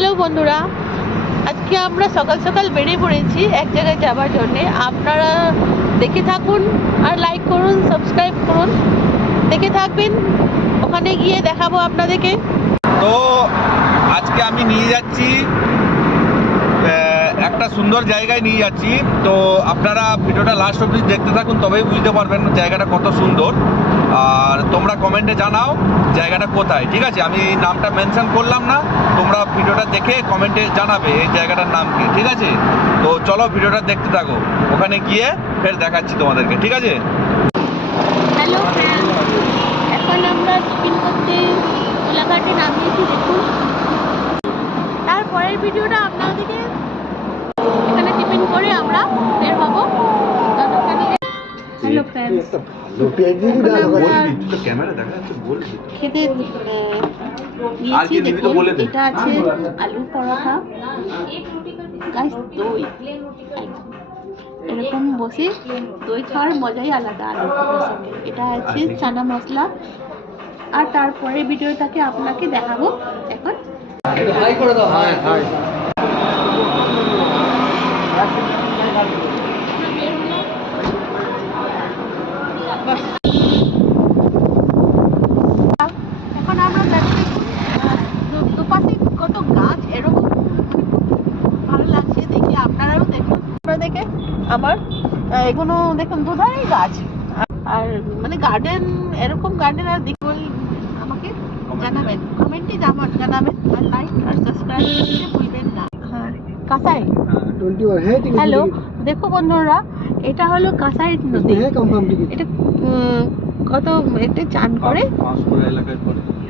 Hello বন্ধুরা, আজকে আমরা সকাল সকাল বেরিয়ে পড়েছি এক জায়গায় যাওয়ার জন্যে। আপনারা দেখে থাকুন আর লাইক করুন, সাবস্ক্রাইব করুন, দেখে থাকবেন। ওখানে গিয়ে দেখাবো আপনাদেরকে। তো আজকে আমি নিয়ে যাচ্ছি একটা সুন্দর জায়গায় নিয়ে যাচ্ছি। তো আপনারা ভিডিওটা লাস্ট অবধি দেখতে থাকুন, তবেই বুঝতে পারবেন জায়গাটা কত সুন্দর। আর তোমরা কমেন্টে জানাও জায়গাটা কোথায়, ঠিক আছে? আমি নামটা মেনশন করলাম না, তোমরা ভিডিওটা দেখে কমেন্টে জানাবে এই জায়গাটার নাম কি, ঠিক আছে? তো চলো ভিডিওটা দেখতে থাকো, ওখানে গিয়ে ফের দেখাচ্ছি তোমাদেরকে, ঠিক আছে? হ্যালো ফ্রেন্ড, এখন আমরা টিফিন করতে কোলাঘাটে নামিয়েছি, দেখুন। তারপরের ভিডিওটা আপনাদেরকে এখানে টিফিন করে আমরা বের হবো। হ্যালো ফ্রেন্ডস, খেতে গিয়েছি। দেখুন, এটা আছে আলু পরোটা, গাইস দই। এরকম বসে দই খাওয়ার মজাই আলাদা আলু পরোটার সাথে। এটা আছে চানা মশলা। আর তারপরে ভিডিওটাকে আপনাকে দেখাবো এখন। হাই করে দাও। High high. এখন আমরা দেখছি দুপাশে কত গাছ, এরকম ভালো লাগছে দেখে। আপনারাও দেখুন, আপনারা দেখে আমার এগুলো দেখুন, দুধারেই গাছ। আর মানে গার্ডেন, এরকম গার্ডেন আর দেখুন, আমাকে জানাবেন, কমেন্টে জানাবেন। আর লাইক আর সাবস্ক্রাইব করতে ভুলবেন না। আর কাঁসাই, হ্যালো দেখো বন্ধুরা, এটা হলো কাঁসাই নদী। এটা কত এতে চান করে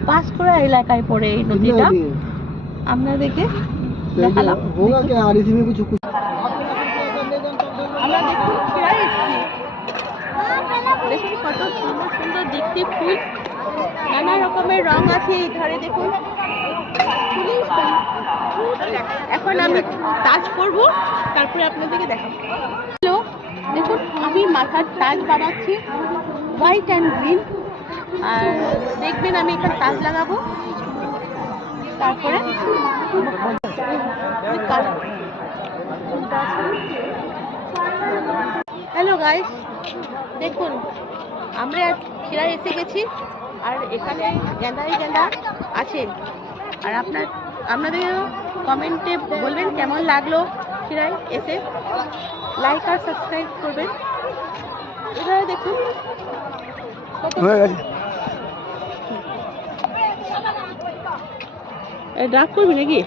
পাঁশকুড়া এলাকায় পড়ে এই নদীটা। আপনাদেরকে দেখালাম। আমরা দেখুন প্রায় এসেছি। দেখুন কত সুন্দর সুন্দর দেখতে ফুল, নানা রকমের রং আছে এই ধারে। দেখুন, এখন আমি তাজ করবো, তারপরে আপনাদেরকে দেখাবো। হ্যালো দেখুন, আমি মাথার তাজ বানাচ্ছি, হোয়াইট অ্যান্ড গ্রিন। আর দেখবেন আমি এখানে তাজ লাগাবো, তারপরে হ্যালো গাইস, দেখুন আমরা খিরায় এসে গেছি। আর এখানে গেঁদাই গেঁদা আছে। আর আপনাদের কমেন্টে বলবেন কেমন লাগলো খিরায় এসে। লাইক আর সাবস্ক্রাইব করবেন। এবারে দেখুন রাগ করবি নাকি?